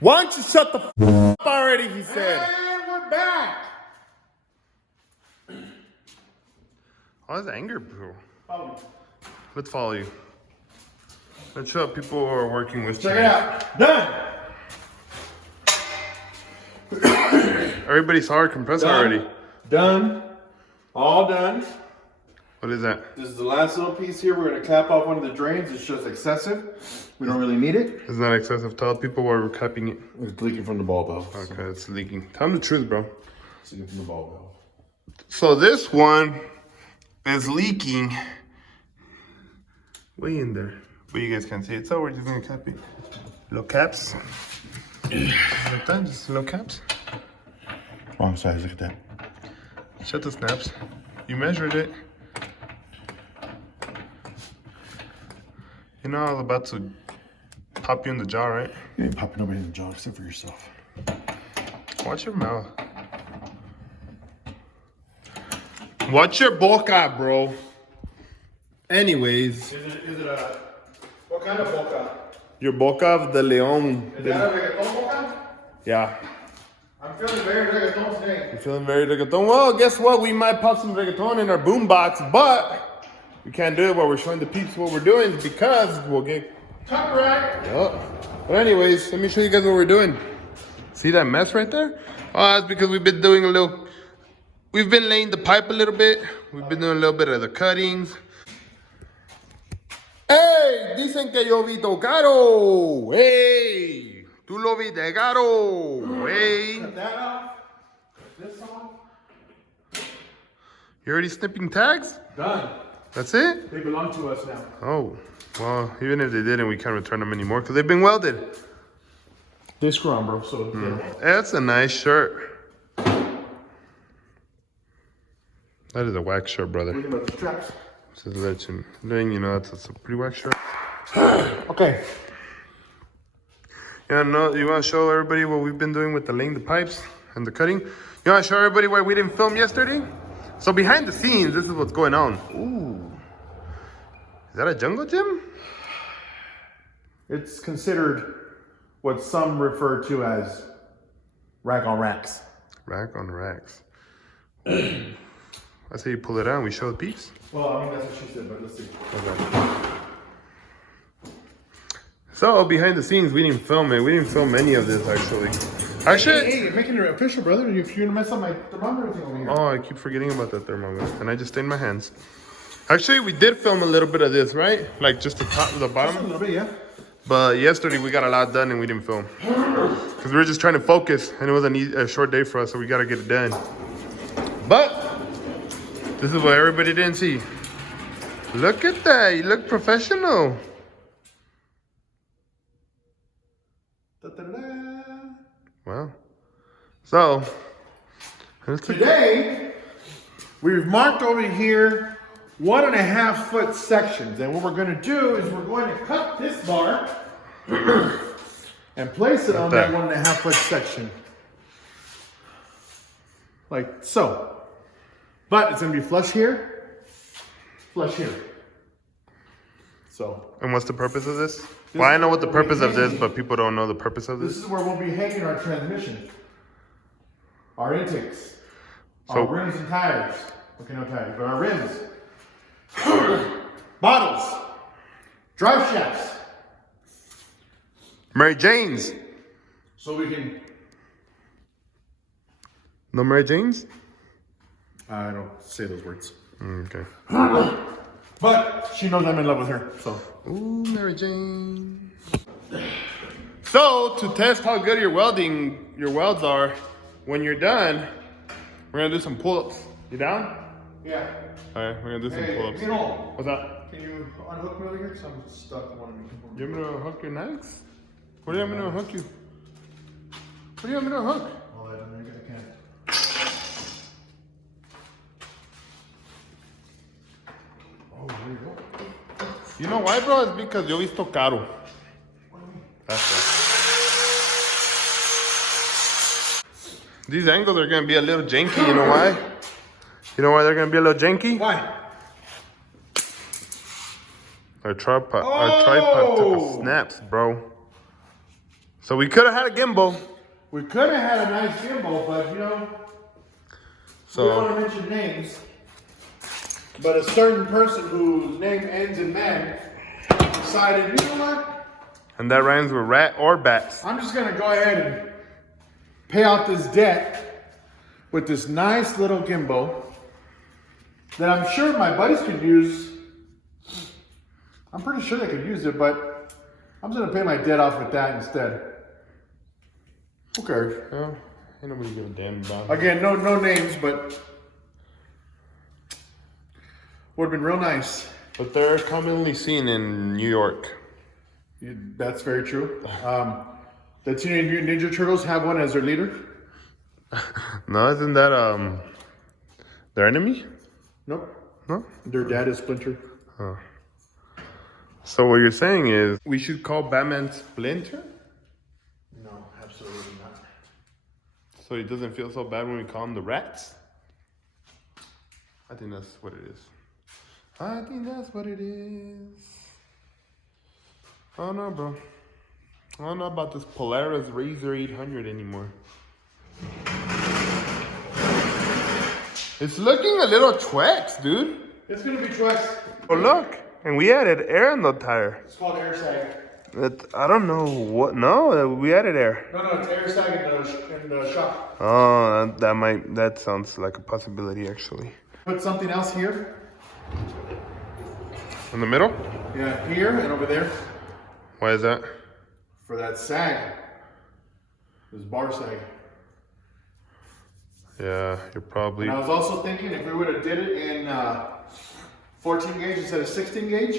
Why don't you shut the up already, he said. And we're back. All his anger, bro. Follow me. Let's follow you. Let's show people who are working with Check you. it out. Done. Everybody saw our compressor already. Done. All done. What is that? This is the last little piece here. We're going to cap off one of the drains. It's just excessive. We don't really need it. It's not excessive. Tell people why we're capping it. It's leaking from the ball valve. Okay, it's leaking. Tell them the truth, bro. It's leaking from the ball valve. So this one is leaking way in there. But you guys can't see it, so we're just gonna cap it. Little caps. Like that, just little caps. Wrong size, look at that. Shut the snaps. You measured it. You know I was about to pop you in the jaw, right? You ain't popping nobody in the jaw except for yourself. Watch your mouth. Watch your boca, bro. Anyways. Is it a, what kind of boca? Your boca of the leon. Is that a reggaeton boca? Yeah. I'm feeling very reggaeton today. You're feeling very reggaeton. Well, guess what? We might pop some reggaeton in our boombox, but we can't do it while we're showing the peeps what we're doing because we'll get Copyright. Yep. But anyways, let me show you guys what we're doing. See that mess right there? Oh, that's because we've been doing we've been laying the pipe a little bit. We've been doing a little bit of the cuttings. Hey, dicen que yo vi caro. Hey, tú lo viste caro. Hey. Cut that off. Cut this off. You already snipping tags? Done. That's it? They belong to us now. Oh, well, even if they didn't, we can't return them anymore because they've been welded. They screw on, bro. So That's a nice shirt. That is a wax shirt, brother. What about the straps? Just to let you know, that's a pretty wax shirt. Okay. Yeah, no, you want to show everybody what we've been doing with the laying the pipes and the cutting? You want to show everybody why we didn't film yesterday? So behind the scenes, this is what's going on. Ooh. Is that a jungle gym? It's considered what some refer to as rack on racks. Rack on racks. That's how you pull it out and we show the peeps. Well, I mean, that's what she said, but let's see. Okay. So behind the scenes, we didn't film it. We didn't film any of this actually. Hey, you're making it official, brother. If you're gonna mess up my thermometer thing over here. Oh, I keep forgetting about that thermometer, and I just stained my hands. Actually, we did film a little bit of this, right? Like just the top, the bottom. Just a little bit, yeah. But yesterday we got a lot done and we didn't film because we were just trying to focus, and it was a short day for us, so we gotta get it done. But this is what everybody didn't see. Look at that! You look professional. Da-da-da-da. Wow. So today we've marked over here 1.5 foot sections, and what we're going to do is we're going to cut this bar and place it on that 1.5 foot section, like so. But it's going to be flush here, flush here. So. And what's the purpose of this? Well, I know what the purpose of this, but people don't know the purpose of this. This is where we'll be hanging our transmission, our intakes, our rims and tires. Okay, no tires, but our rims, bottles, drive shafts. Mary Jane's. So we can. No Mary Jane's? I don't say those words. Okay. But she knows I'm in love with her, so. Ooh, Mary Jane. So, to test how good your welds are, when you're done, we're gonna do some pull-ups. You down? Yeah. All right, we're gonna do some pull-ups. You know, What's that? can you unhook me over here? Because I'm stuck in one of them. You want me to hook your necks? What do you want me to hook you? What do you want me to hook? Oh, I don't think I can. Oh, there you go. You know why, bro? It's because yo visto caro. That's right. These angles are gonna be a little janky. You know why? You know why they're gonna be a little janky? Why? Our tripod took a snaps, bro. So we could have had a gimbal. We could have had a nice gimbal, but you know, we don't want to mention names. But a certain person whose name ends in man decided, you know what? And that rhymes with rat or bats. I'm just gonna go ahead and pay off this debt with this nice little gimbal that I'm sure my buddies could use. I'm pretty sure they could use it, but I'm just gonna pay my debt off with that instead. Okay. Yeah, ain't nobody give a damn about it. Again, no names, but would have been real nice. But they're commonly seen in New York. That's very true. The Teenage Mutant Ninja Turtles have one as their leader. No, isn't that their enemy? Nope. No? Their dad is Splinter. Oh. So what you're saying is we should call Batman Splinter? No, absolutely not. So he doesn't feel so bad when we call him the Rats? I think that's what it is. I think that's what it is. I don't know, bro. I don't know about this Polaris Razor 800 anymore. It's looking a little Twex, dude. It's gonna be Twex. Oh, look. And we added air in the tire. It's called air sag. I don't know what. No, we added air. No, it's air sag in the shop. Oh, that sounds like a possibility, actually. Put something else here. In the middle? Yeah, here and over there. Why is that? For that sag. This bar sag. Yeah, you're probably... And I was also thinking if we would have did it in 14 gauge instead of 16 gauge,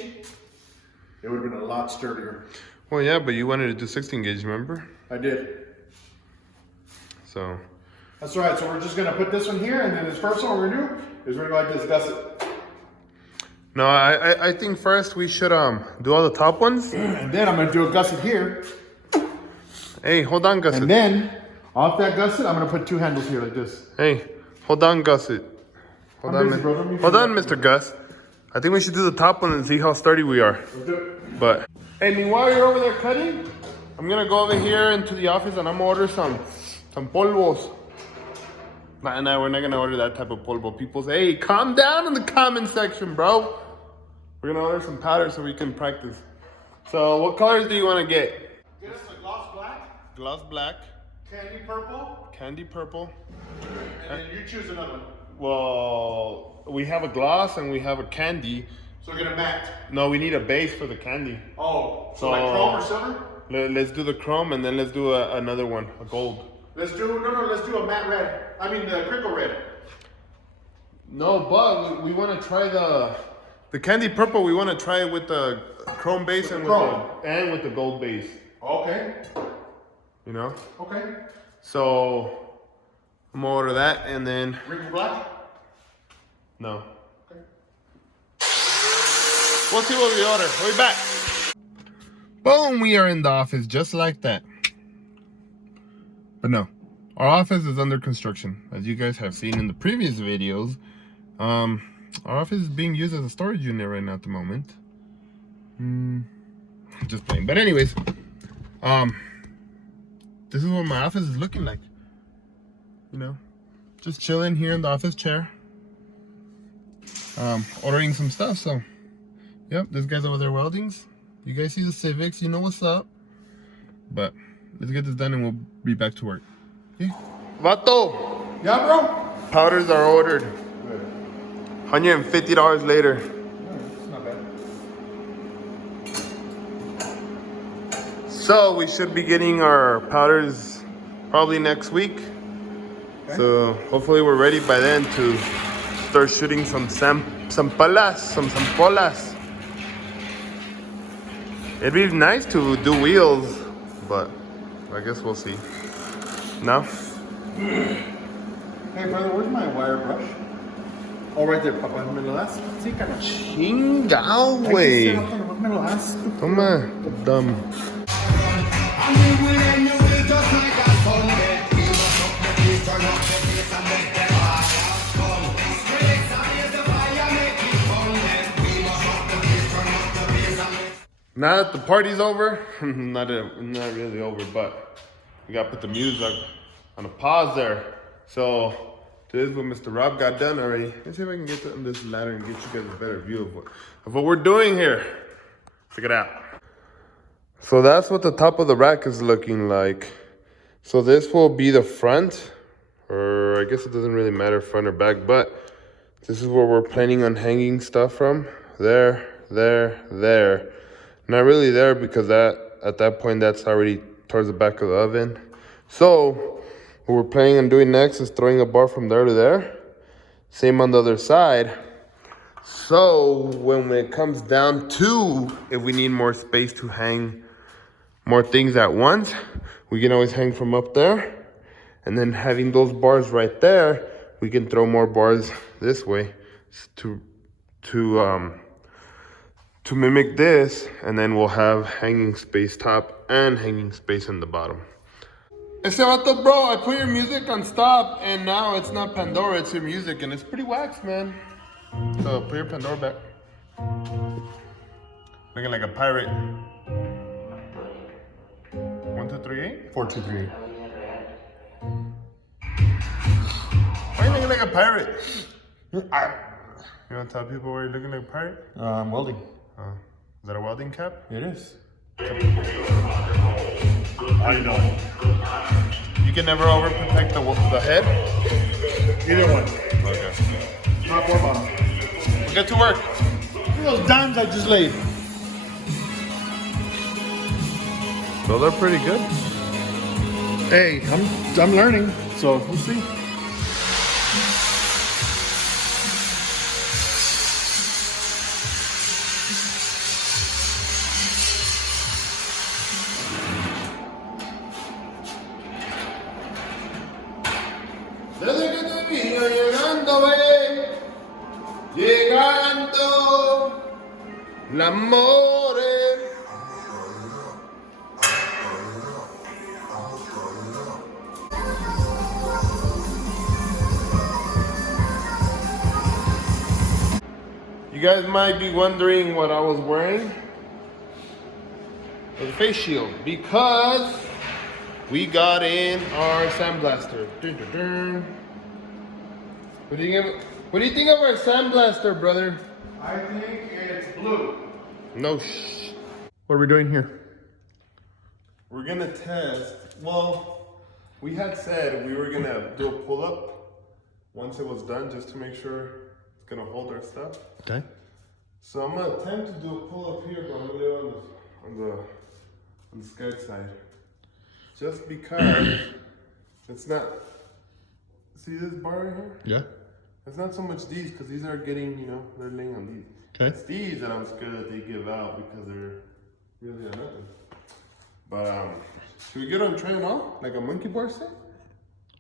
it would have been a lot sturdier. Well, yeah, but you wanted to do 16 gauge, remember? I did. So... That's right, so we're just gonna put this one here, and then this first one we're gonna do is we're gonna go like this gusset. No, I think first we should do all the top ones. And then I'm gonna do a gusset here. Hey, hold on, Gusset. And then, off that gusset, I'm gonna put two handles here like this. Hey, hold on, Gusset. Hold on, Mr. Gus. I think we should do the top one and see how sturdy we are. Let's do it. But, hey, meanwhile you're over there cutting, I'm gonna go over here into the office and I'm gonna order some polvos. Nah, we're not gonna order that type of polvo. People say, hey, calm down in the comment section, bro. We're gonna order some powder so we can practice. So, what colors do you wanna get? Get us a gloss black. Gloss black. Candy purple. Candy purple. And then you choose another one. Well, we have a gloss and we have a candy. So we're gonna matte. No, we need a base for the candy. Oh, so like chrome or silver? Let's do the chrome and then let's do another one, a gold. Let's do a matte red. I mean the crinkle red. No, but we want to try the candy purple. We want to try it with the chrome base and with the gold base. Okay. You know. Okay. So I'm gonna order that and then. Wrinkle black. No. Okay. We'll see what we order. We'll be back. Boom! We are in the office just like that. But no, our office is under construction. As you guys have seen in the previous videos, our office is being used as a storage unit right now at the moment. Just playing. But anyways, this is what my office is looking like. You know, just chilling here in the office chair. Ordering some stuff, so. Yep, this guy's over there welding. You guys see the Civics, you know what's up. But let's get this done and we'll be back to work. Okay? Vato! Yeah, bro? Powders are ordered. Good. $150 later. It's not bad. So we should be getting our powders probably next week. Okay. So hopefully we're ready by then to start shooting some sampolas. It'd be nice to do wheels, but I guess we'll see. No? Hey brother, where's my wire brush? Oh, right there, Papa. ¿Me lo das? Sí, cara. Chingao, güey. ¿Me lo das? Toma, dumb. Now that the party's over, not really over, but we gotta put the music on a pause there. So this is what Mr. Rob got done already. Let's see if I can get on this ladder and get you guys a better view of what we're doing here. Check it out. So that's what the top of the rack is looking like. So this will be the front, or I guess it doesn't really matter front or back, but this is where we're planning on hanging stuff from. There. Not really there because at that point that's already towards the back of the oven. So what we're planning on doing next is throwing a bar from there to there. Same on the other side. So when it comes down to if we need more space to hang more things at once, we can always hang from up there. And then having those bars right there, we can throw more bars this way to mimic this, and then we'll have hanging space top and hanging space in the bottom. Ese vato, bro, I put your music on stop, and now it's not Pandora, it's your music, and it's pretty wax, man. So put your Pandora back. Looking like a pirate. 1, 2, 3, 8? 4, 2, 3. Why are you looking like a pirate? You want to tell people why you're looking like a pirate? I'm welding. Is that a welding cap? It is. I know. You can never overprotect the head? Either one. Okay. Top or bottom. We'll get to work. Look at those dimes I just laid. So they're pretty good. Hey, I'm learning, so we'll see. Desde que te vi llegando, llegando, l'amore. You guys might be wondering what I was wearing. It was a face shield because we got in our sandblaster. Dun, dun, dun. What do you think of our sandblaster, brother? I think it's blue. No What are we doing here? We're gonna test. Well, we had said we were gonna do a pull-up once it was done, just to make sure it's gonna hold our stuff. Okay. So I'm gonna attempt to do a pull-up here, but I'm gonna do it on the skirt side. Just because it's not. See this bar right here? Yeah. It's not so much these, because these are getting, they're laying on these. Okay. It's these that I'm scared that they give out because they're really on nothing. But should we get on trying on like a monkey bar set?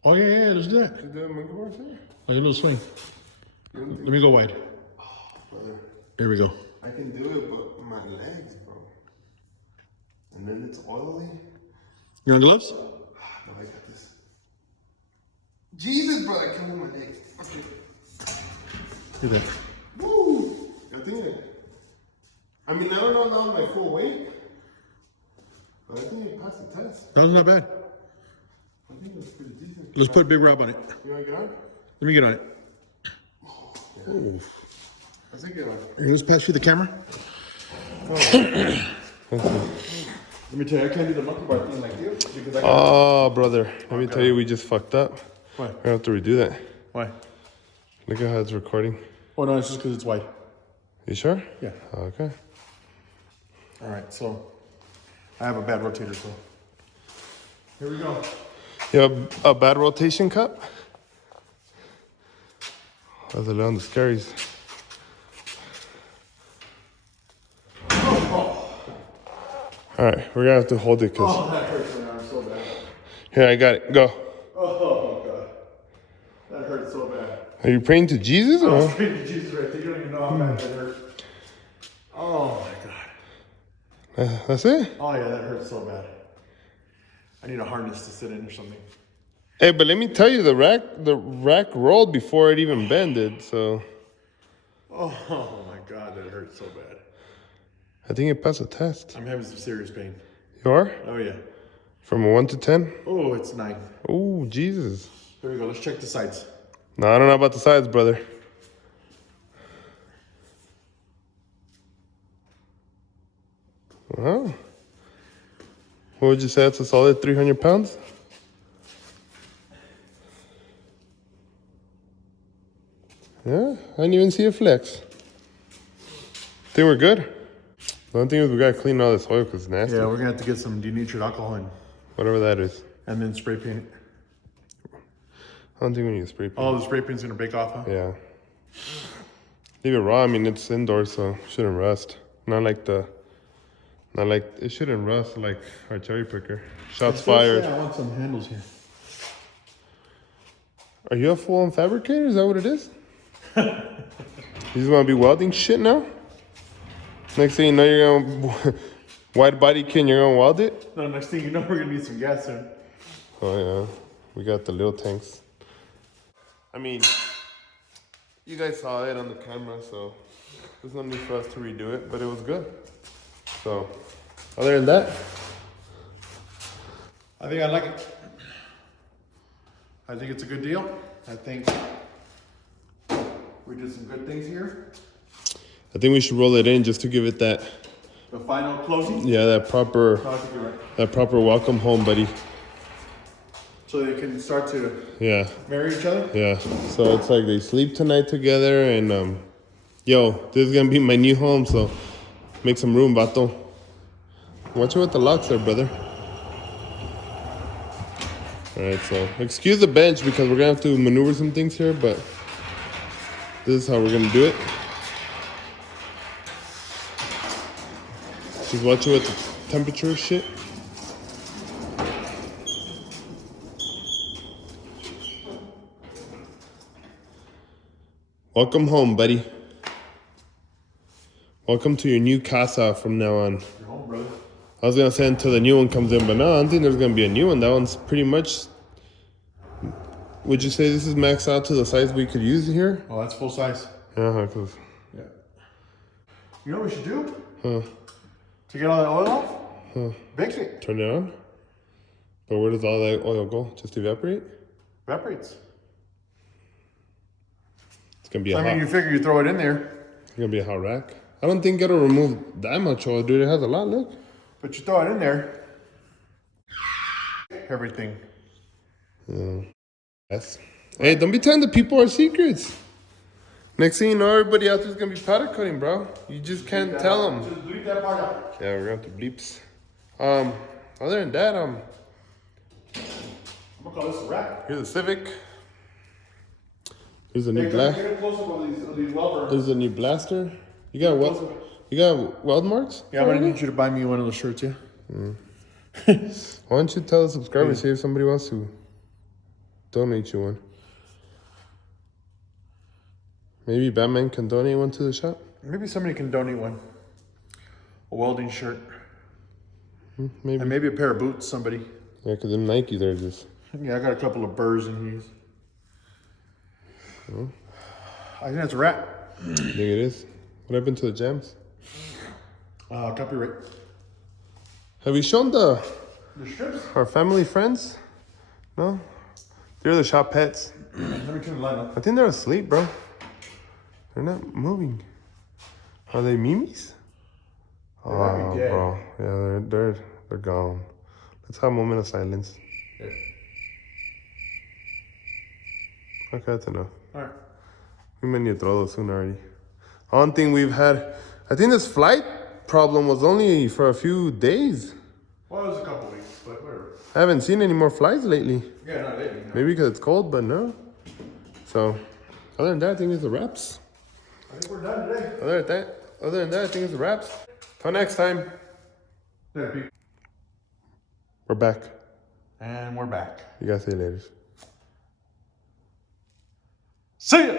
Oh yeah, let's do that. Should we do a monkey bar set? Like a little swing. Let me go wide. Brother, Here we go. I can do it, but my legs, bro. And then it's oily. You want gloves? No, I got this. Jesus, bro, I can't move my legs. Okay. You're there. Woo! I think I don't know now my full weight, but I think it passed the test. That was not bad. I think it was pretty decent. Let's put Big Rob on it. You want to get on? Let me get on it. Yeah. Ooh. Let's get on. Here, let's pass you the camera. Let me tell you, I can't do the monkey bar thing like you because I Oh, brother. Let me tell you, we just fucked up. Why? We're gonna have to redo that. Why? Look at how it's recording. Oh no, it's just because it's white. You sure? Yeah. Okay. All right, so I have a bad rotator, so here we go. You have a bad rotation cup? That's a little on the scaries. All right, we're gonna have to hold it because. Oh, that hurts my arm so bad. Here, I got it. Go. Oh god, that hurts so bad. Are you praying to Jesus I or? was praying to Jesus right there. You don't even know how bad that hurt. Oh my god. That's it? Oh yeah, that hurts so bad. I need a harness to sit in or something. Hey, but let me tell you, the rack rolled before it even bended, so. Oh my god, that hurts so bad. I think it passed the test. I'm having some serious pain. You are? Oh, yeah. From a 1 to 10? Oh, it's 9. Oh, Jesus. Here we go. Let's check the sides. No, I don't know about the sides, brother. Wow. What would you say? It's a solid 300 pounds? Yeah, I didn't even see a flex. Think we're good? The only thing is we gotta clean all this oil because it's nasty. Yeah, we're going to have to get some denatured alcohol in. Whatever that is. And then spray paint it. I don't think we need to spray paint. Oh, the spray paint's going to break off, huh? Yeah. Leave it raw. I mean, it's indoors, so it shouldn't rust. Not like it shouldn't rust like our cherry picker. Shots fired. I want some handles here. Are you a full-on fabricator? Is that what it is? You just want to be welding shit now? Next thing you know, you're going wide body kit and you're going to weld it? No, next thing you know, we're going to need some gas soon. Oh, yeah. We got the little tanks. I mean, you guys saw it on the camera, so there's no need for us to redo it, but it was good. So, other than that, I think I like it. I think it's a good deal. I think we did some good things here. I think we should roll it in just to give it that, The final closing. yeah, No, I think you're right. that proper welcome home, buddy. So they can start to Yeah, marry each other. yeah. So it's like they sleep tonight together, and yo, this is gonna be my new home, so make some room, vato. Watch it with the locks there, brother. All right, so excuse the bench because we're gonna have to maneuver some things here, but this is how we're gonna do it. Just watch it with the temperature shit. Welcome home, buddy. Welcome to your new casa from now on. You're home, brother. I was gonna say until the new one comes in, but no, I don't think there's gonna be a new one. That one's pretty much. Would you say this is maxed out to the size we could use here? Oh, that's full size. Yeah, cause. Yeah. You know what we should do? Huh. To get all that oil off? Bake it. Turn it on. But where does all that oil go? Just evaporate? Evaporates. It's gonna be a I hot. mean, you figure you throw it in there, It's gonna be a hot rack. I don't think it'll remove that much oil, dude. It has a lot. Look. but you throw it in there. Everything. Yeah. Yes. Hey, don't be telling the people our secrets. Next thing you know, everybody out there's gonna be powder coating, bro. You just can't tell them. Just leave that part out. Yeah, we're gonna have to bleeps. Other than that, I'm gonna call this a wrap. here's a Civic. Here's a Hey, new get black. a close up of these welder. There's a new blaster. You got weld. You got weld marks? Yeah, I'm gonna need you to buy me one of those shirts, yeah? Why don't you tell the subscribers here if somebody wants to donate you one? Maybe Batman can donate one to the shop. Maybe somebody can donate one. A welding shirt. Maybe. And maybe a pair of boots, somebody. Yeah, because them Nikes are just. Yeah, I got a couple of burrs in these. I think that's a wrap. I think it is. What happened to the jams? Copyright. Have we shown The strips? our family friends? No? They're the shop pets. Let me turn the light on. I think they're asleep, bro. They're not moving. Are they mimis? They might be dead. Bro. Yeah, they're gone. Let's have a moment of silence. Yeah. Okay, that's enough. All right. We might need to throw those soon already. I don't think we've had. I think this flight problem was only for a few days. Well, it was a couple weeks, but whatever. I haven't seen any more flights lately. Yeah, not lately. No. Maybe because it's cold, but no. So, other than that, I think it's the wraps. I think we're done today. Other than that, I think it's the wraps. Till next time, Yeah, people. we're back. And we're back. You guys see you later. See ya!